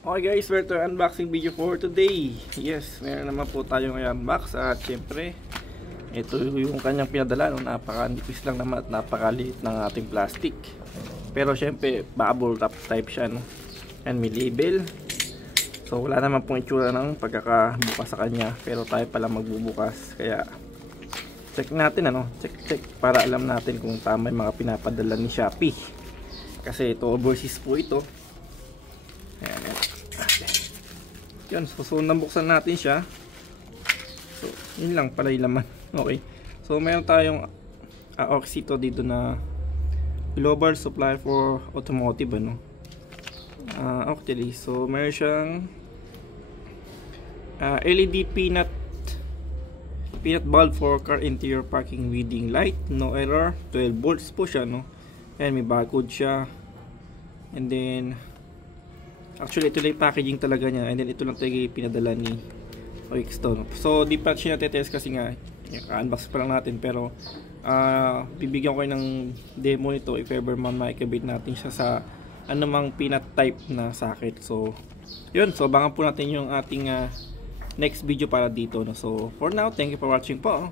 Okay guys, we're to unboxing video for today. Yes, meron naman po tayong i-unbox at syempre ito yung kanyang pinadala, no? Napaka-nipis lang naman at napakaliit ng ating plastic. Pero syempre bubble wrap type siya, no? And may label. So wala naman pong itsura ng pagkakabukas sa kanya, pero tayo pala magbubukas. Kaya check natin, ano? Check para alam natin kung tama yung mga pinapadala ni Shopee. Kasi ito overseas po ito. Ayan. Yun, so nabuksan natin siya. So, yun lang pala yung laman. Okay. So, mayroon tayong Oxito dito na global supplier for automotive, ano. Actually, so mayroon siyang LED peanut bulb for car interior parking reading light, no error, 12 volts po siya, no. Ayan, may barcode siya. And then actually ito lang yung packaging talaga niya, and then ito lang talaga yung pinadala ni Oxito, no? So di pa siya natetest kasi nga unbox pa lang natin, pero bibigyan ko kayo ng demo nito if ever man maikabit natin siya sa anumang peanut type na socket. So yun, so abangan po natin yung ating next video para dito, no? So for now, thank you for watching po.